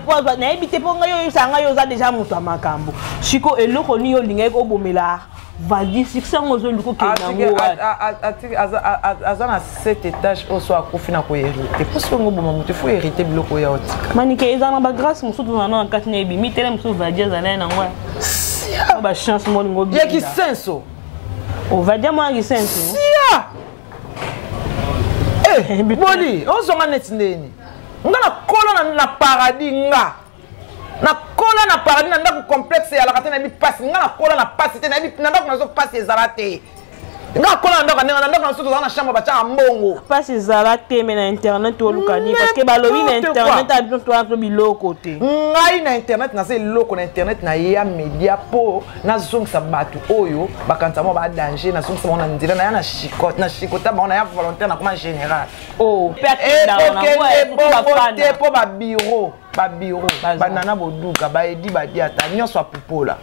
poids na ebité po ngayo sanga yo za déjà mutu makambo chiko eloko ni yo linga ko bomela va dire succès ngozo luko kenango azana 7 étages au soir ko fina ko hériter parce que ngoboma mutu faut hériter biloko ya otika manike ezana ba grâce musu to na kati na ebi mi tele musu va dire zana na ngwa ba chance mo ngobi ya ki senso o va dire mo ki senso boli ozonga neti ndeni nga na kola na paradis nga na kola na paradis na ndako complexe ya la katena bi passe nga na kola na passe te na bi na ndako na zo passe ezalate nga kola na ndako na soto na chambre bacha mbongo passe ezalate mais na internet to lukani parce que balobi na internet a bien to biloko te ngai na internet na se loko na internet na ya media po na zongisa batu oyo bakanta mo ba danger na zongisa mo na ndira na ya na chicota ba na ya volontaire na comme général oh perte na po ba bureau banana boduka ba edi ba diata nyonso apupola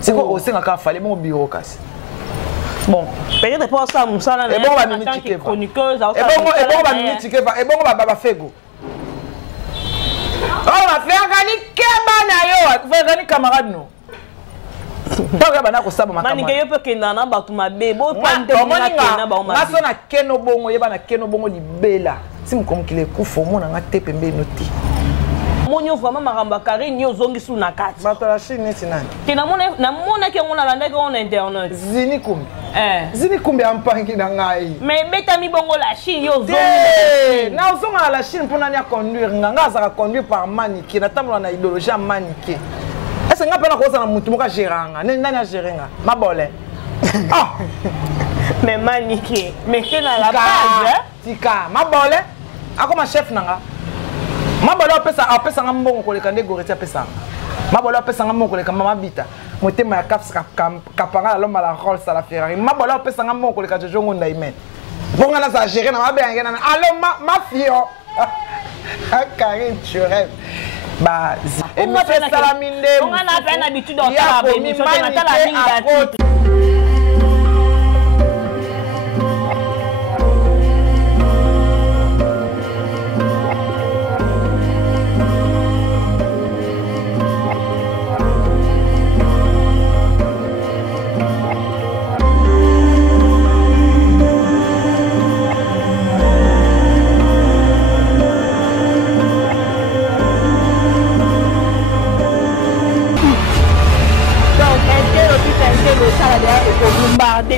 siko osenga ka fale mo bureau kasi bon peut-être pour ça musala na chroniqueuse et bon ba minute keva et bon ba fego oh ma frère gani keba na yo frère gani camarade no toka bana ko saba makamana manike yo pe kenda na batu mabe bo pande na kenda ba o mabe ngaso na keno bongo yeba na keno bongo libela simkomkile kufo mona ngate pembe noti monyo vraiment maramba carré nyo zongi sous na kati bato la chine neti nani ke na mona ke ngona landa ke on internet zini kumbi ampangi na ngai mais beta mi bongo la chine yo zongi na zonga la chine pour nani a conduire nganga za conduire par manique na tambola na idéologie ya manique est-ce nga pena ko na mutu moka géranga nani a gérenga mabole ah mais manique mais ke na la base tika mabole akoma chef nanga mabolo apesa nga mbongo koleka nde goreti apesa mabolo apesa nga mbongo koleka mama bita motema ya kapanga la loma la Rolls la Ferrari mabolo apesa nga mbongo koleka jojo ngonda imen bonga na za gérer na mabe ngena allo ma fio Karine Churel ba et mi fait salaminde on a pas l'habitude d'en parler mais sur la ligne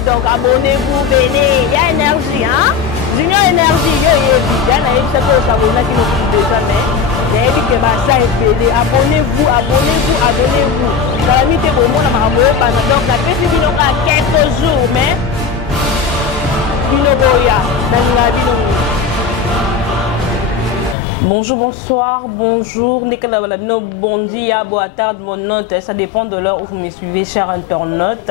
donc abonnez-vous, venez, il y a énergie, hein? Junior énergie, il y a une ça qui nous déjà, mais il y a dit que ça est pédé. Abonnez-vous. La limite est bon, donc la petite vidéo a quelques jours, mais bonjour, bonsoir, bonjour, bon dia, bonne tarde, bonne note, ça dépend de l'heure où vous me suivez, chers internautes.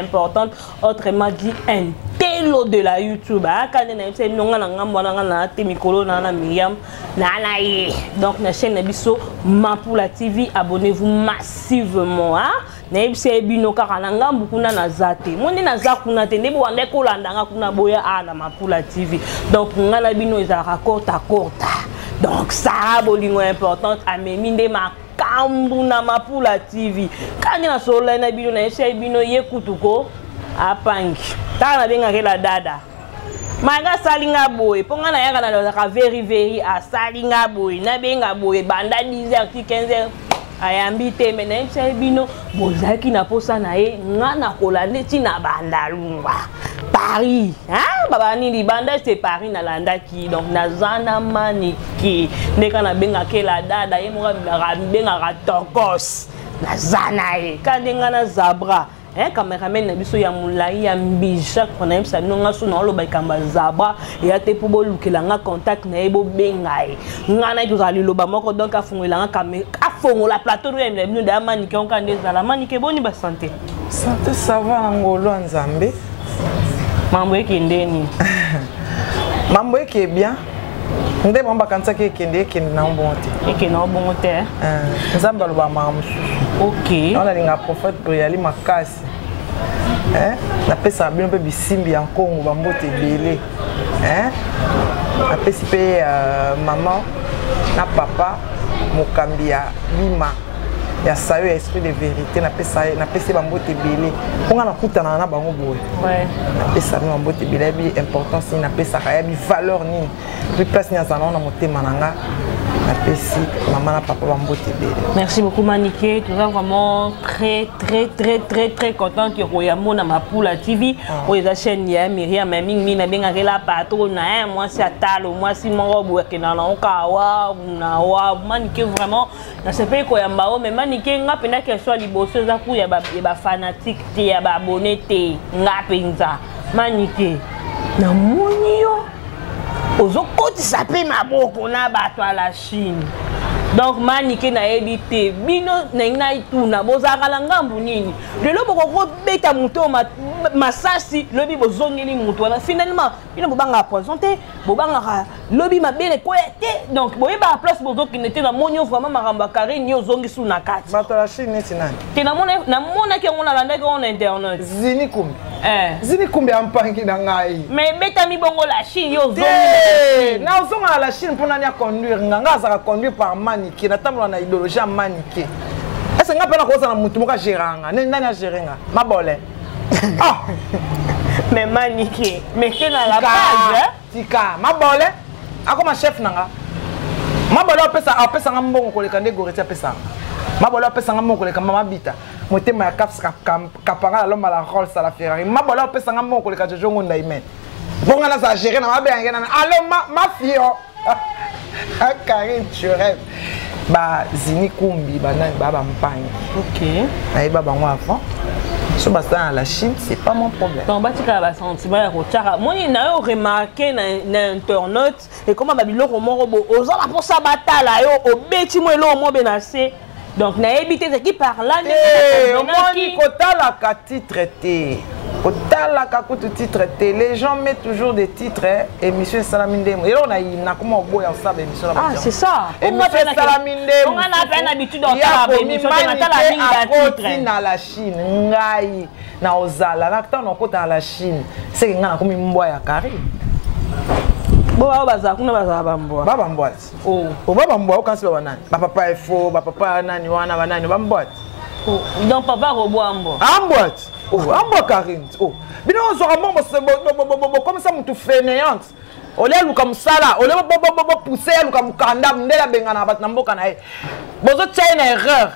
Importante, autrement dit, un télo de la YouTube. Donc, la chaîne Nabiso, Mapula TV, abonnez-vous massivement. Naibse bino karananga bukuna na zate monde na zakuna te ndebo wande ko landanga kuna boya na Mapula TV donc ngala bino ezaka kota donc ça bolingo importante ameminde makambu na Mapula TV kani na sola na bino na ese bino yekutuko apangi tana benga kela dada manga salinga boy ponga na yaka na ka very asalinga boy na benga boy banda 10h 15h ayambite mena bino bozaki na posa na ye ngana kolande tina bandalungwa Paris hein baba ni banda c'est Paris na landa ki donc na zana maniki ndeka na benga kela dada ye mo benga ka tokos na zana ye kandenga na zabra cameraman na biso ya mulai ya mbisha kona yebisa nonga so na oloba ikamba zabra ya te po bolukela nga contact na ebo bengai ngana tozali loba moko donc afongola nga kamera afongola plateau ya mbino da manike onka ndezala manike boni ba santé ça va ngolo nzambe mambo ekendeni mambo eke bien nde bomba kanisa kende na mbonte na mbonte nzambe aloba mamusu OK on a linga prophète pour yali makasi na pesa bino pe bisimbi ya Kongo bambote belé apesi pe maman na papa mokambi ya Lima ya sayo ya esprit de vérité napesi bambote ebele mponga nakutana na bango boye napesa bino bambote ebele yabi importance nini napesaka yabi valeur nini puis place nini azala na motema na nga napesi maman na papa bambote ebele. Merci beaucoup Maniké, tu es vraiment très content que Royamo na Mapula TV ou la chaîne ya Myriam Ming na benga la patronne moi c'est atalo moi si mon robo ke na okawa na wa Maniké vraiment na ce pays ko ya mbao mais Maniké nga pena que soit liboso za ku ya ba fanatique te ya ba abonné te nga penza Maniké na monio ozokotisa pe maboko na bato à la Chine. Donc Maniké na ebité bino na ituna bozakala ngambu nini lelo boko beta muto masasi lobi bozongeli muto na finalement bino bobanga poison te bobanga lobi mabele koyete donc boyeba place bozokine na monyo vraiment maramba carré ni ozongi su na kati bato la Chine neti nani te na mona ke ngona landa ko on internet zini kumbi zini kumbi ampangi na ngai mais beta mi bongo la Chine yo zongi na ozonga la Chine pour nani a conduire nganga za conduire par Maniké na tambola na idéologie ya Maniké. Est-ce que nga pena ko na mutu moka géranga nani a gérenga mabole ah mais Maniké mais que na la base tika mabole akoma chef nanga mabole apesa nga mbongo koleka nde goreti apesa mabole apesa nga mbongo koleka mama bita motema ya kapanga la la Rolls la Ferrari mabole apesa nga mbongo koleka Jojo Ngonda imen bonga na za gérer na mabe ngena allo ma fio Karine Turel ba zini kumbi banani baba mpagne. OK. Aïe baba moi avant. So basta la Chine, c'est pas mon problème. Donc batika ba sentiment ya kochara. Moi na yo remarqué na internaute et comment babilo ko morobo oza la pour ça batala yo obeti mo elo mo benase. Donc na ebité ce qui parle là moi ni kotala ka titre té. Kotala ka ko titre té. Les gens mettent toujours des titres émission Salamindemo. Et là on a na comment boya ça émission là. Ah c'est ça. Émission Salamindemo. On a pas l'habitude d'en faire émission na tala mingi titre. Na la Chine ngai na ozala na tant kota la Chine. C'est que ngana komi mbwa ya Karine. Boa baza kuna baza bamboa. Baba mbwati. Oh, baba mbwa ukansi baba nani? Papa est faux, papa nani wana banani bambwati. Oh, donc papa robo ambo. Ambwati. Oh, ambo Karine. Oh. Bino zo ambo comme ça mutu fainéante. Ole luka musala, ole bo pousser luka mukanda ndela bengana bat na mboka na ye. Bozo tsaina erreur.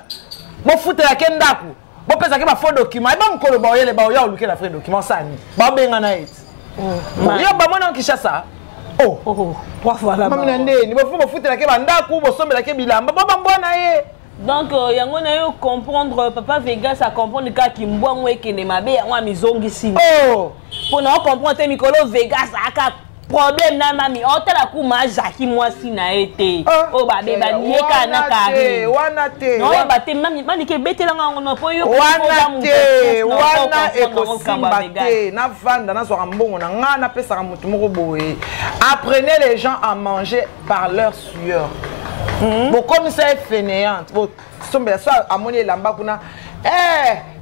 Bo futela kendaku. Bo pesa ke ba faux document. E ba mkolo ba oyele ba oya luke la faux document sani. Ba bengana ye. Oh. Yo ba mona Kinshasa. Oh, trois fois là. Mami ndeni, bo fu bo futela ke bandaku, bo sombela ke bilamba, bo bambona ye. Donc yango na yo comprendre papa Vegas a comprendre ka kimbwango ekene mabe yango mizongi sini. Oh, pour na comprendre te mikolo Vegas aka problème na mami otala ku ma Jackie mwasi na été. Oh ba beba nieka na Karine. Wana te. Non ba te mami Maniké betela ngo no po yo wana ekosimba te na vanda na soka mbongo na nga na pesa mutu moko boye. Apprenez les gens à manger par leur sueur. Bon comme ça est fainéante. Bon sombe soit amoni lamba kuna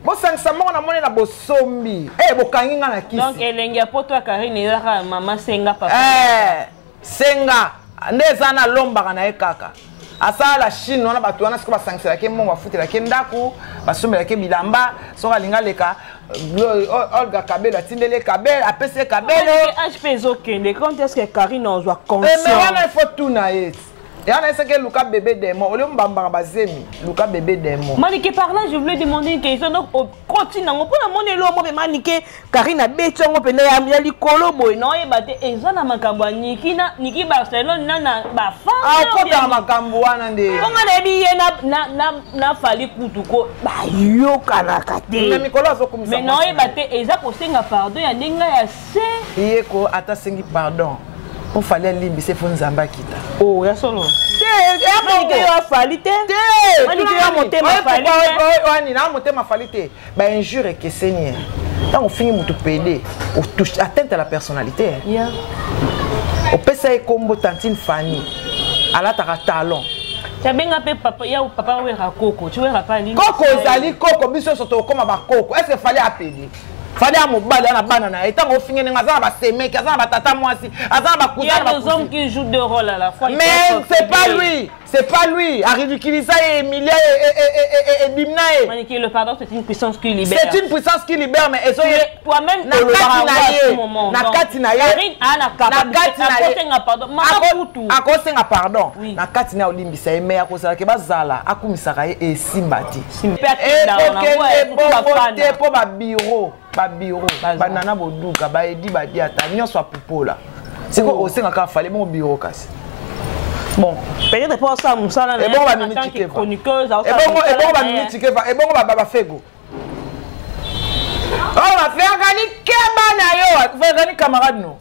bo sangisa moko na moni na bosombi bokangi nga na kisi. Donc elenge ya poto ya Karine ezaka mama senga papa. Senga ndeza na lombaka na ye kaka. Asa la Chine wana bato wana siko basangisa ke mongo afutela ke ndaku basombela ke bilamba soka linga leka Olga Kabelo atindele Kabelo apese Kabelo HP zokende quand est-ce que Karine ozwa conscience. Mais wana il faut tout na ye. Et on a dit que Luka bébé démon, on a bazemi, Luka bébé démon. Maniké par là, je voulais demander une question. Donc, continue. On peut demander l'homme, Maniké, Karine a bêté, on peut aller à l'icolo, boy, non, et batté, et ça n'a pas Niki Barcelone, nana, ba femme. Ah, quand on a Macambouana, on a dit, n'a fallu Kutuko, bah, yo, kanakate. Mais non, et batté, et ça, pour s'enga pardon, il y a des gars assez. Yeko, ata sengi pardon. On fallait limbi c'est fon zamba kita. Oh, ya solo. Maniké yo falite. Maniké yo monter ma falite. Wani na monter ma falite. Ba injure que Seigneur. Quand on finit mutu pédé, on touche atteinte à la personnalité. Yeah. On peut ça combo tantine Fanny. Ala ta talon. Tu as bien appelé papa, ya papa wera Coco. Tu wera pas li. Coco zali Coco biso soto comme ba Coco. Est-ce qu'il fallait appeler? Fallait à mon bal à la banane. Et tant qu'on finit, on a ba semeki, on a ba tata moisi, on a ba cousin. Il y a des hommes qui jouent deux rôles à la fois. Mais c'est pas lui. C'est pas lui. À ridiculiser Emilia et Dimna. Maniqué, le pardon, c'est une puissance qui libère. C'est une puissance qui libère, mais toi-même, tu le pardon. Na katina olimbisa eme ya kozala ke bazala akumisaka ye esimbati. Po ba bureau, banana boduka ba edi ba diata nyonso apupola. C'est quoi osenga ka fallait mon bureau kasi. Bon, peut-être pour ça musala na tant que chroniqueuse, et bon ba minute ke va, et bon ba fego. Oh, ma frère gani keba na yo, frère gani camarade no.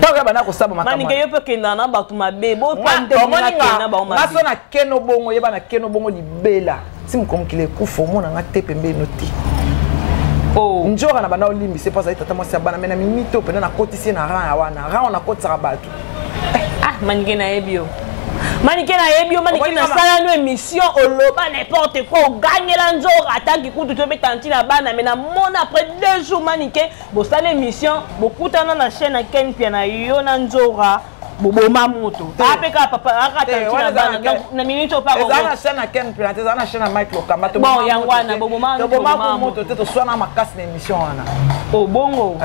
Toka bana ko saba makama. Mani ke yo pe kenda na ba tuma be, bo pande na kenda ba o ma. Ngaso na keno bongo yeba na keno bongo libela. Sim comme qu'il est kufo mona nga tepe mbe noti. Oh, njora na bana olimbi c'est pas ça tata mwasi bana mena minito pena na kotisi na ran ya wana. Ran na kotisa batu. Ah, manike na ebio. Manike na ebio, manike na sala no émission oloba n'importe quoi, o gagne la nzora atangi kutu to betanti na bana mais na mona après 2 jours manike bo sala émission, bo kutana na chaîne Ken pia na yo na nzora. Boboma moto. Apeka papa akatanti na bana donc na minute o pa ko. Ezana chaîne Ken pia, ezana chaîne Mike Lokamba to. Bon yangwana boboma moto te to swana makasi na émission wana. Oh bongo.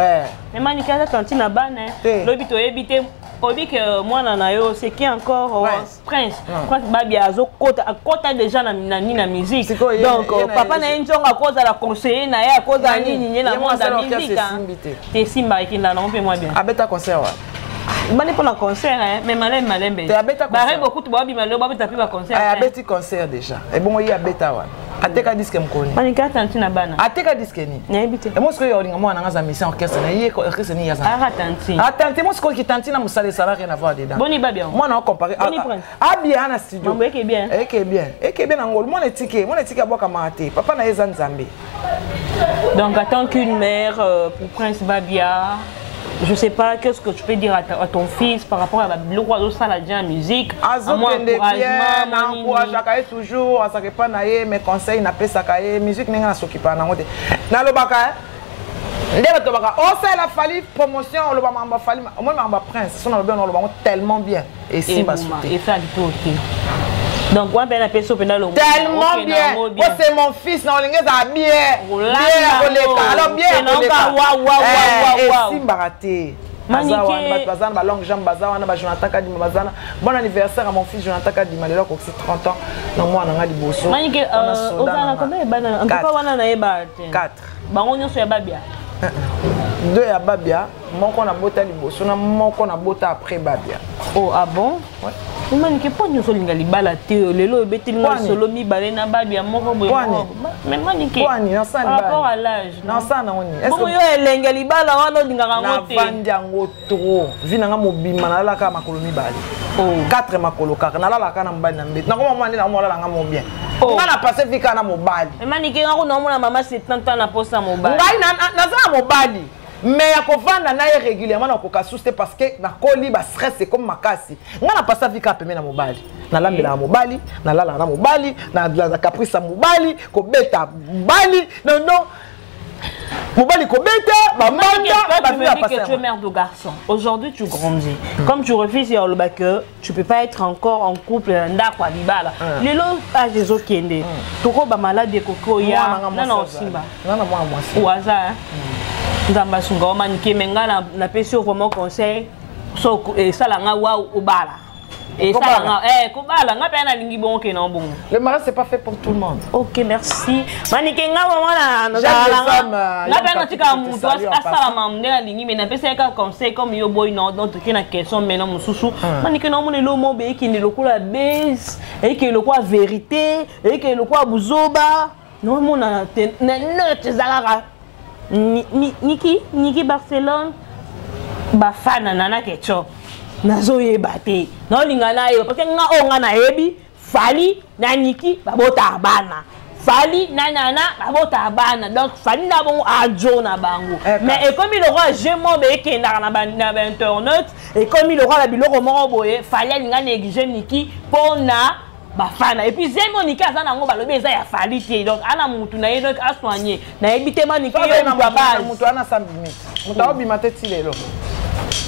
Mais manike atanti na bana, lobi to ebite. Obi que moi na yo c'est qui encore Prince. Quoi babia azo kota déjà na musique. Donc papa na nzonga à cause la conseiller na ya à cause nini na monde la musique. T'es simba qui na non moi bien. Abeta concert wa. Bani pour le concert mais malembe. Barre beaucoup de bobi malo bobi tapi ba concert. Abeti concert déjà. Et bon il abeta wa. Ateka disque mkoni. Manika tanti na bana. Ateka disque ni. Na ebite. Et moi ce que yo linga moi na ngaza mission orchestre na yé orchestre ni yaza. Tanti. Tanti moi ce que tanti na musale sala rien à voir dedans. Boni ba bien. Moi na comparer. Bien na studio. Mambo yake bien. Eke bien na ngolo. Moi na tike boka mate. Papa na yeza nzambe. Donc attends qu'une mère pour Prince Babia. Je sais pas, qu'est-ce que tu peux dire à ton fils par rapport à le roi de la musique. Encourage toujours, ça pas naé mes conseils n'a pas ça musique n'a s'occuper na ngote. Na lo baka ndeba to baka o ça la fali promotion lo ba mamba fali moi mamba Prince son lo bien lo ba tellement bien et si ba et ça du tout OK. Donc on ben la personne pendant le tellement bien. Oh c'est mon fils na olinga za bien. Alors bien. Waouh. Simbaraté. Manique. Bazana ba longue jambe bazana ba Jonathan Kadima bazana. Bon anniversaire à mon fils Jonathan Kadima lelo ko 30 ans. Donc moi na nga liboso. Manique ozana combien bana? En tout cas wana na yeba 4. Bango nyonso ya babia. 2 ya babia, moko na bota liboso na moko na bota après babia. Oh ah bon? Ouais. Manique po nyonso linga libala te lelo ebeti linga solo mi balé na babia moko boye. Mais manique. Par rapport à l'âge. Non ça na oni. Bon yo elenga libala wana linga rango te. Na vandi yango trop. Vina nga mobima na la ka makolo mi balé. Oh 4 makolo kaka na la ka na mbali na mbeti. Na ko mama na mo la nga mo bien. Nga na passé vika na mobali. Manique nga ko na mona mama 70 ans na posa mobali. Ngai na za mobali. Mais ya kovanda na régulièrement na kokasuste parce que na koli ba stress c'est comme makasi. Nga na passa vika pemé na mobali. Na lambela na mobali, na lala na mobali, na caprice mobali, ko beta mobali. Non. Mobali ko beta, ba manda, ba que tu es mère de garçon. Aujourd'hui tu grandis. Comme tu refuses le bac que tu peux pas être encore en couple ndako libala. Les lots à des autres kende. Toko ba malade koko ya. Non simba. Non moi mwasi. Au hasard. Nzamba sunga manike menga na pesi vraiment conseil so et ça la nga wa obala et ça nga kobala nga pe na lingi bon ke na bon. Le mariage c'est pas fait pour tout le monde. OK merci. Manike nga maman na nga pe na tika muto asala mamne na lingi mais na pesi ka conseil comme yo boy no donc ki na question mais na mususu manike na mo le mo be ki ni lokola base et que le quoi vérité et que le quoi buzoba non mo na note zalaka Niki Barcelone bafana nana ketchup nazo yeba te no lingana yo parce que nga onga na yebi fali na Niki babota bana fali na nana babota bana donc fali na bon ajo na bango mais et comme il aura gément be kenda na internet et comme il aura la biloko moko boye fali linga négliger Niki pona bafana et puis Zemonika ça nango balobi eza ya falite donc ana mutu na ye donc a soigner na ebitema niki yo na base mutu ana sambimi mutu obima te ti lelo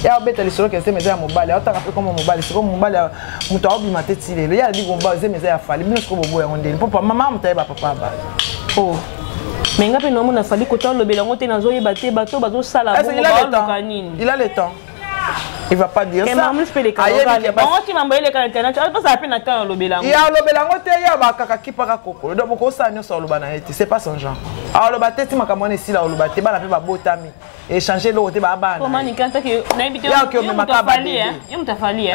ya obeta lisolo ke semeza ya mobali otaka pe comme mobali siko mobali mutu obima te ti lelo ya ligo mobali semeza ya fali bino siko bobo ya ngondeni papa mama mutaye ba papa ba oh mais ngapi no mona fali ko tolo belango te nazo yeba te bato bazo sala bo ba nini il a le temps. Il va pas dire ça. Il y a le belango c'est pas son genre. Alors le bâté tu m'as commandé ici là le bâté ba la pe ba botami échanger l'autre ba ba. Comment ni quand que na habité yo mutafali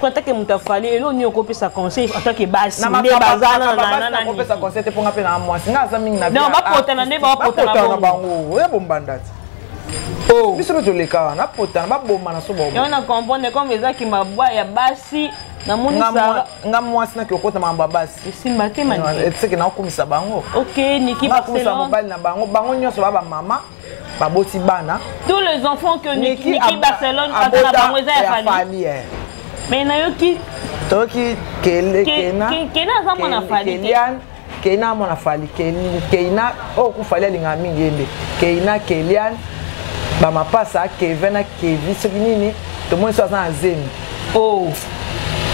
quand que mutafali elo ni okope sa conseil en tant que basi ne bazana na okope sa conseil te ponga pe na moi singa za mingi na bien. Non ba potana ne ba potana bango e bombandati. Oh, biso beto leka na potana ba bomba na so ba. Yo na comprendre comme ezaki mabwa ya basi na moni sa nga mwasi na kyokota mamba basi. Simba te mani. Etseke na okumisa bango. OK, Niki Barcelone. Mobile na bango nyonso ba mama ba boti bana. Tous les enfants que Niki Barcelone quand na bango eza ya fali. Mais na yo ki toki kena za mona fali. Kena mona fali Kena o ku fali linga mingi yende. Kelian ba mapasa Kevin na Kevi soki nini to mo so na zemi. Oh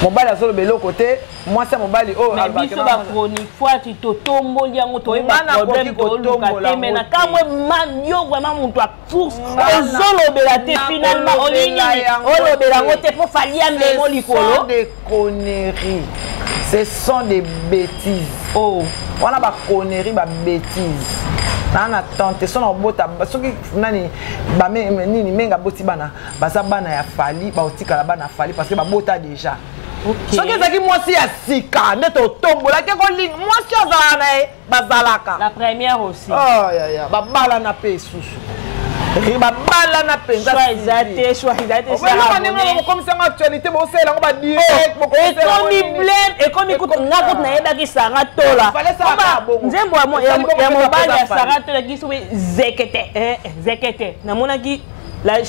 mobali azolo belo côté moi c'est mobali oh alba ke ba chronique fois ti to tomboli yango to eba problème to tombola mais na kamwe manyo vraiment muntu a course ozolo bela te finalement olini olo bela ngote po fali ya mbemo likolo des conneries ce sont des bêtises oh on a ba conneries ba bêtises na tante sona bota soki nani ba nini menga boti bana basa bana ya fali ba otika la bana fali parce que ba bota déjà. OK. Soki zaki mwasi ya sika neto tombola ke ko ling mwasi azala na e bazalaka. La première aussi. Oh ya ba bala na pe susu. Ba bala na pe nza. Choisate ça. On comme ça actualité bo sela ngo ba direct bo ko et comme il blême et comme écoute ngako na yeba ki sanga tola. Nzembo ya mobile ya sanga tola ki so zekete. Na mona ki la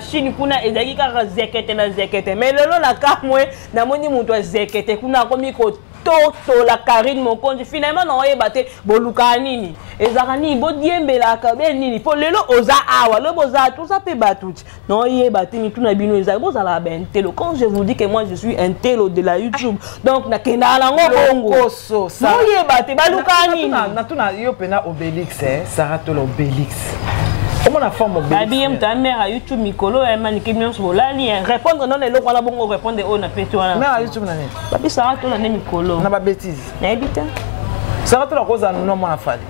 Chine kuna ezaki kaka zekete mais lelo la kamwe na moni mutu zekete kuna komi ko toto la Karine Mokonzi finalement na oyeba te boluka nini ezaka nini bodiembela ka be nini po lelo oza awa le boza tout ça pe batuti na oyeba te mitu na bino ezaka bozala ben telo quand je vous dis que moi je suis un telo de la YouTube donc na kenda la ngo bongo ça oyeba te baluka nini na tuna yo pena Obélix Sarah Tolo Obélix. Comment la forme Obélix? Babiem ta mère à YouTube Mikolo et Maniki Mion Solani répondre non les locaux là bon répondre on a fait toi. Mère à YouTube nani? Babi Sarah Tolo na Mikolo. Na ba bêtise. Na ebita. Sarah Tolo koza non mona fali.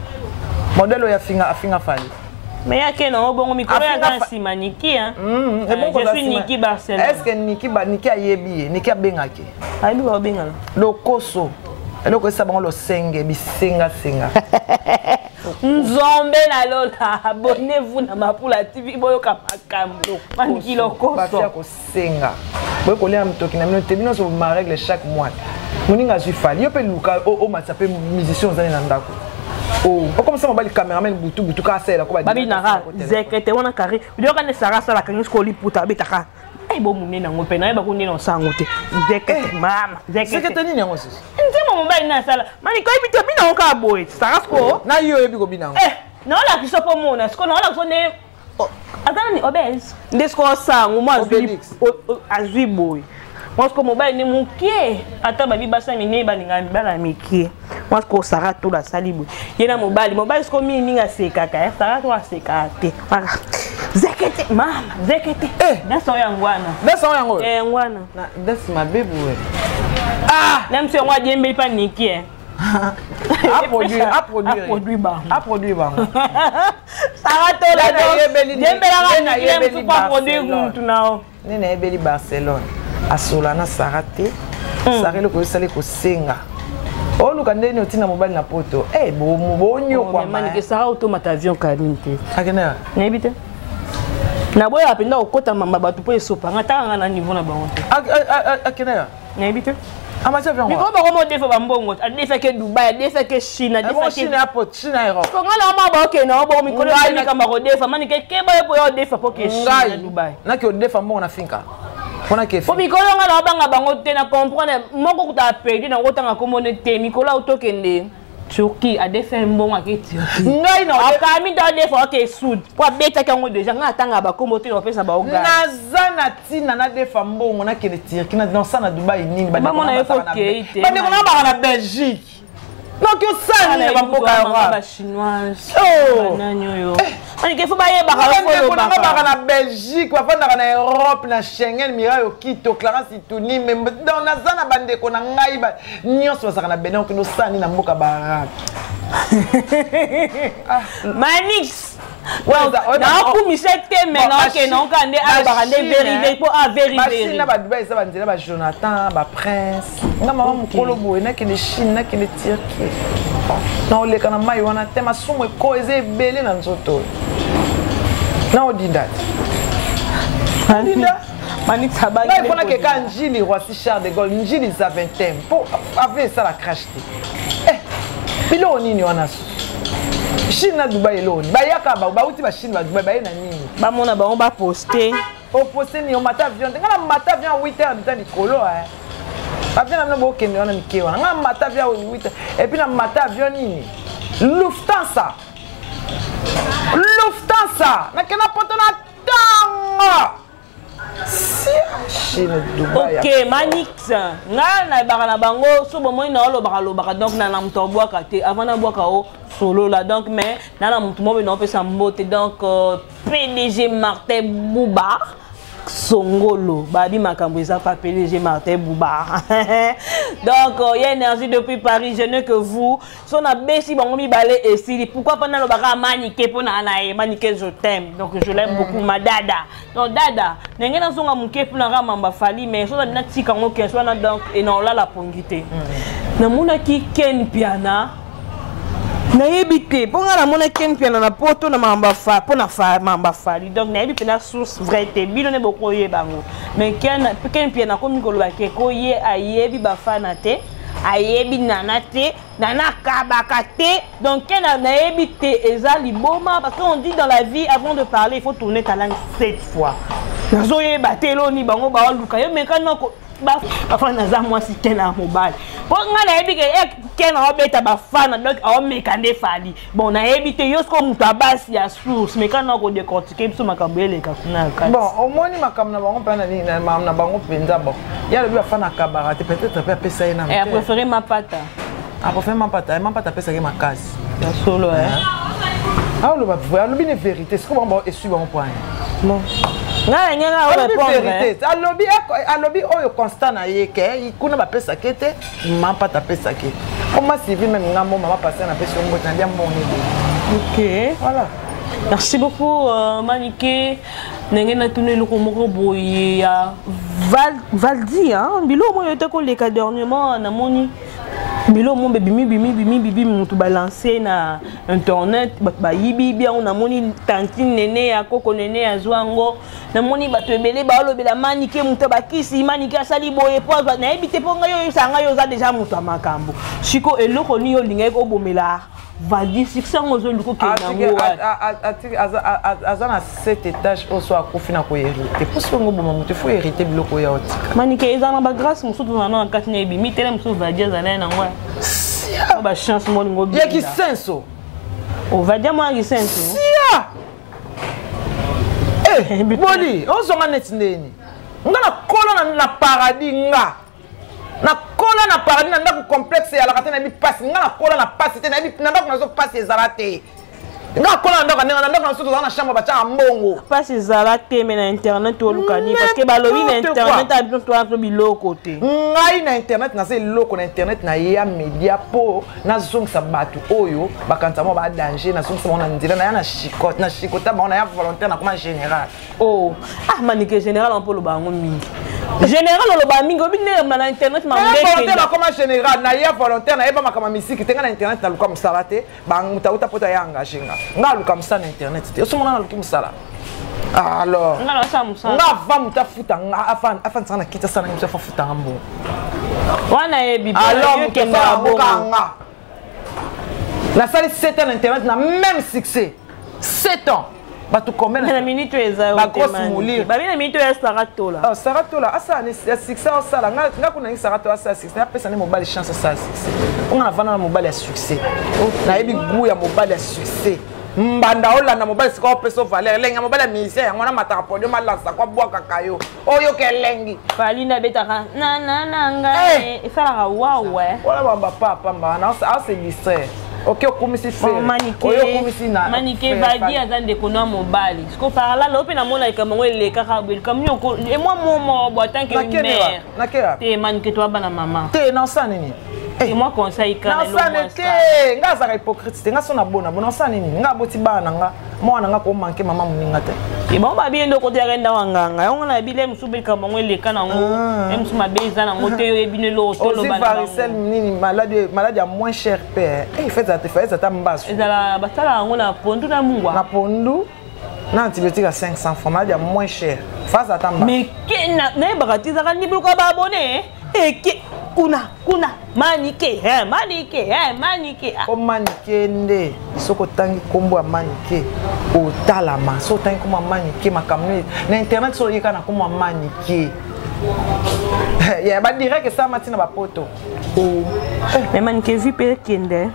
Modèle ya finga fali. Mais ya ke na bongo Mikolo ya dans Simaniki hein. Je suis Niki Barcelone. Est-ce que Niki a yebi Niki a bengaki? Ayi ba bengala. Lokoso. eloko esa bango losenge bisenga senga nzombe na lola abonnez-vous na Mapula TV boyoka makambo maniki lokoso bafia kosenga boyo kolia mtoki na minote bino so ma règle chaque mois moninga zifali yo pe luka o matsape musicien zani na ndako oh comme ça mobali cameraman butu ka sela ko ba babi na zekete wana carré yo kana sarasa la kangi skoli puta betaka ai bo munena ngope na ba kunena sango te zekete mama zekete nini yango sisi ndimo mobali na sala mani ko ibite bina oka boy sarasko na yo ebi ko bina na ola kisopo mona sko na ola so ne atani obez ndesko sango mo azwi boy moi ce mobile ni mukie ata babi basa mine balinga bana mikie moi ce sara to la salibu yena mobile ce ko minga sekaka sara to asekate zekete mama zekete daso yangwana ngwana na that's my baby we même si on diembe pa nikie a produire ba sara to la diembe la nikie pas produire mutu nao nene ebeli Barcelone asolana sarate sarelo ko sale ko senga oluka ndeni otina mobali na poto bonyo kwa mani ke sara automata avion kanite akena nebite na boya apenda okota mamba batu po esopa ngata na niveau na bango akena nebite amacha avion ko ba ko mo defo ba mbongo adefa ke Dubai adefa ke China adefa ke China apo China Europe ko ngala ma ba ke na bo mi ko ni kama ko defa mani ke ba yo defa po ke China Dubai na ke defa mbongo na finka Pona ke po mikolo nga na banga bango te na comprendre moko kuta perdu na ngotanga komone te mikolo autokende Turquie a défait bon akiti ngai na akami da défait ke sud po beta kango déjà nga tanga ba komote no pesa ba oga nazana tina na défait mbongo na kele Turquie na dans ça na Dubai nini ba mona yeko keite ba ndeko ba na Belgique donc yo sani na bamboka ba chinoise oh nanyo ani ke fo ba ye ba ka na Belgique ba fanda na Europe na Schengen mira yo kito Clarence Ituni mais dans nazana bandeko na ngai ba nyonso ba saka na Benin ko no sani na mboka ba Manix na ku misete maintenant que non kande a barande vérifier pour a vérifier na ba Dubai ça ba ndela ba Jonathan ba Prince nga mama mukolo boye na kende Chine na kende Turquie na oleka na mai wana te masumu ko eze ebele na nzoto na odinda Manix abali na ifona ke ka njili Roissy Charles de Gaulle njili za 20 pour avec ça la crash bilo nini wana Chine na Dubai loni bayaka ba uti ba Chine ba Dubai ba na nini ba mona ba on ba poster o poster ni o mata avion ngana mata avion 8h de temps likolo ba bien na bo kende wana mike wana ngana mata avion 8h et puis na mata avion nini Lufthansa na kena poto na tanga Chine Dubai OK Manix nga na bakana bango so bo moi na lobaka donc na mto boaka te avant na boaka o solo là donc mais na mto mo be no pesa mbote donc PDG Martin Bouba Songolo babi makambo eza pas PDG Martin Bouba donc il y a énergie depuis Paris je ne que vous so na besi bango mi balé et si pourquoi pas na lobaka Maniké pona na Maniké je t'aime donc je l'aime beaucoup ma dada donc dada ndenge na songa muke pona ga mamba fali mais so na tika ngo ke so na donc et non là la pongité na mona ki Ken Piana na yebite ponga na mona Ken Piana na poto na mamba fa pona fa mamba fali donc na yebi pena source vrai te bino ne boko ye bango mais Ken Piana ko mikolo ba ke ko ye ayebi ba fana te ayebi nana te nana kabaka te donc na yebi te eza liboma parce qu'on dit dans la vie avant de parler il faut tourner ta langue 7 fois nazo ye batelo ni bango ba luka yo mekana ko ba fana za moi si Ken a mobile po ngana yebi ke Ken a beta ba fana donc a mekande fali bon na yebi te yo sko mutu abasi ya source mekana ko décortiquer biso makambele ka kuna ka bon au moins ni makamna bango pana ni na bango penza bon ya le ba fana kabara te peut-être pas pesa ina et a préféré ma pata pesa ke makasi ya solo ah le ba vrai le bien vérité c'est comment bon et suivre mon point bon nga nyanga o répondre alobi oyo constant na yeke kuna ba pesa kete mamba ta pesa ke comment civil même ngambo mama passer na pesa ngo na dia mboni OK voilà merci beaucoup Maniké ndenge na tuni loko moko boye ya Valdi hein bilo mo yote ko leka dernièrement na moni bilo mo bimi mutu balancer na internet ba yibi bien on a moni tantine nene ya koko nene ya zwango na moni bato ebele ba lobela Maniké mutu bakisi Maniké asali boye po na ebite po ngayo sanga yo za déjà mutu makambo siko eloko ni yo linga ko bomela Valdi succès ngozo luko ke nango azana 7 étages au soir ko fina ko hériter pour ce ngo boma mutu faut hériter biloko ya otika Maniké ezana ba grâce musutu na na katine ebi mitele musutu Valdi azana na ngwa ba chance mo ngo bi ya ki senso o Valdi mo ngi senso boli on zonga netindeni ngana kola na paradis nga na kola na paradis na ndako complexe ya la katena bi passe nga na kola na passe te na bi na ndako na zo passe ezalate nga kola na ndako na soto na chambre ba cha mbongo passe ezalate mais na internet o lukani parce que balobi na internet a biso to biloko te ngai na internet na se loko na internet na ya media po na zongsa batu oyo bakanta mo ba danger na zongsa mo na ndila na ya na chicota ba na ya volontaire na comme général oh Maniké général on peut le bango mingi général lo ba mingi obi ne na internet ma mbeke na comme général na ya volontaire na yeba makama misiki tenga na internet na luka musala te ba mutauta poto ya engagé nga luka musala na internet te oso mona luka musala alors nga sa musala nga va mutafuta nga afan sana kita sana msa futa ngambo wana ebi alors ke na bokanga na sali 7 ans na internet na même succès 7 ans bato combien na minute eza ba grosse moulure ba na minute ya Saratola ah Saratola asa ni succès osala nga kuna ni Saratola asa succès na pesa ni mobile chance asa succès on a vana na mobile ya succès na yebi goût ya mobile ya succès mbanda olanda mobile siko peso valeur lenga mobile musicien yango na mataka podium malasa kwa bwaka kayo oyo kelengi Falina betaka na nga efala wawe wala ba papa mbana asa distraire ok okomisi fe oyo okomisi na manike vadi azande kono mobile siko parla lope na mona ikamongo eleka kabel kamyo ko et moi momo bo tant que une mère nakera te manike toi bana maman te na sa nini et moi conseil kana lo moi nga za hypocrite nga so na bona sa nini nga boti bana nga mwana nga ko manke mama muninga te et bon ba bien de côté renda wanganga yango na bile musubi kamongo eleka nango même suma beza nango te yo ebine lo to lo bana varicelle nini maladie à moins cher père et fait ça ta mbaso ezala basala yango na pondu na mungwa na pondu na antibiotique à 500 francs maladie à moins cher face à ta mbaso mais na bakatiza kan nibulu ka ba abonné et kuna manike o manike nde soko tangi kombo ya manike otalama so tangi kombo ya manike makamne na internet so yeka na kombo ya manike ya ba direct ça matina ba poto mais manike vi pe kende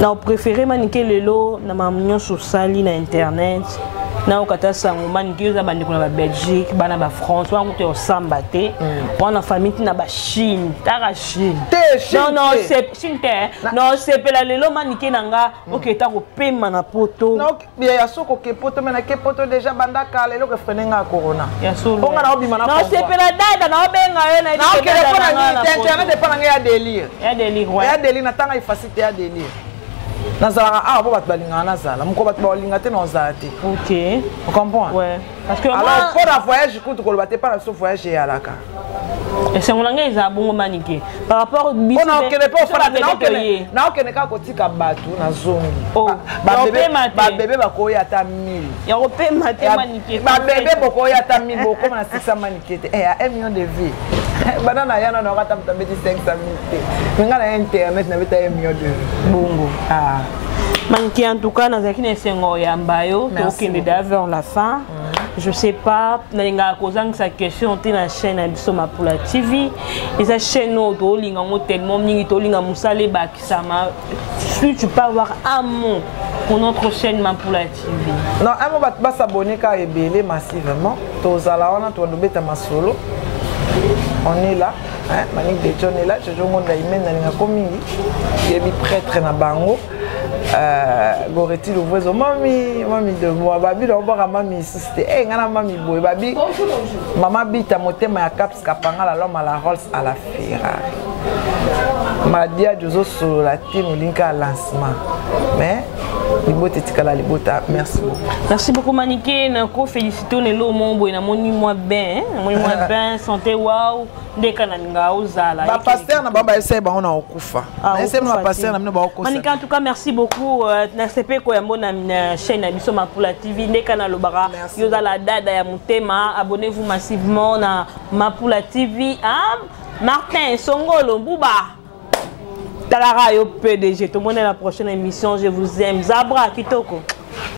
na préféré manike lelo na mamnyo sosali na internet na okata sango manike za bandiko na ba Belgique bana ba France wangu te osamba te wana famille na ba Chine tara Chine non c'est Chine non c'est pela lelo manike nanga oketa ko pema na poto non bien ya soko ke poto mena ke poto déjà banda kala lelo ke frenenga corona ya solo onga na obima na non c'est pela dada na obenga yo na na okele pona ni internet pas nga ya délire ouais ya délire na tanga ifacité ya délire nazala ah bo bat balinga nazala mko bat balinga te nozala te OK on comprend ouais parce que alors pour la voyage coûte ko baté pas so voyage ya laka et c'est mon langage za bongo manike par rapport biso on a kele pas fala na okene ka kotika batu na zongi ba bébé ba ko ya ta 1000 ya kopé maté manike ba bébé boko ya ta 1000 boko na 600 manike te eh 1 million de vie banana yana na kata mtabeti 500 te ngana internet na beta 1 million de bongo ah manike en tout cas nazaki na sengo ya mbayo to kende vers la fin. Je sais pas, nalinga kozang sa question te na chaîne Abisso Mapula TV. Et sa chaîne to linga mo tellement mingi to linga musale ba kisama. Si tu peux avoir un mot pour notre chaîne Mapula TV. Non, un mot va s'abonner car ebele massivement. To zala wana to ndobeta masolo. On est là, hein, Manik de John est là, je joue mon daïmen nalinga komingi. Yebi prêtre na bango. Goreti le voisin mami de moi babi do bora mami c'était eh ngana mami boy babi mama bita motema ya caps kapanga la loma la Rolls à la Ferrari madia jozo solo la team linka lancement mais libote tikala libota merci beaucoup Manike na ko féliciter lelo mombo na moni moi bien santé wow ndeka na nga ozala ba pasteur na baba ese ba ona okufa na ese na pasteur na mino ba okufa Manike en tout cas merci beaucoup na sepe ko ya mbona chaîne Abisso Mapula TV ndeka na lobara yozala dada ya mutema abonnez-vous massivement na Mapula TV Martin Songolo Bouba Talara yo PDG tout le monde à la prochaine émission je vous aime Zabra Kitoko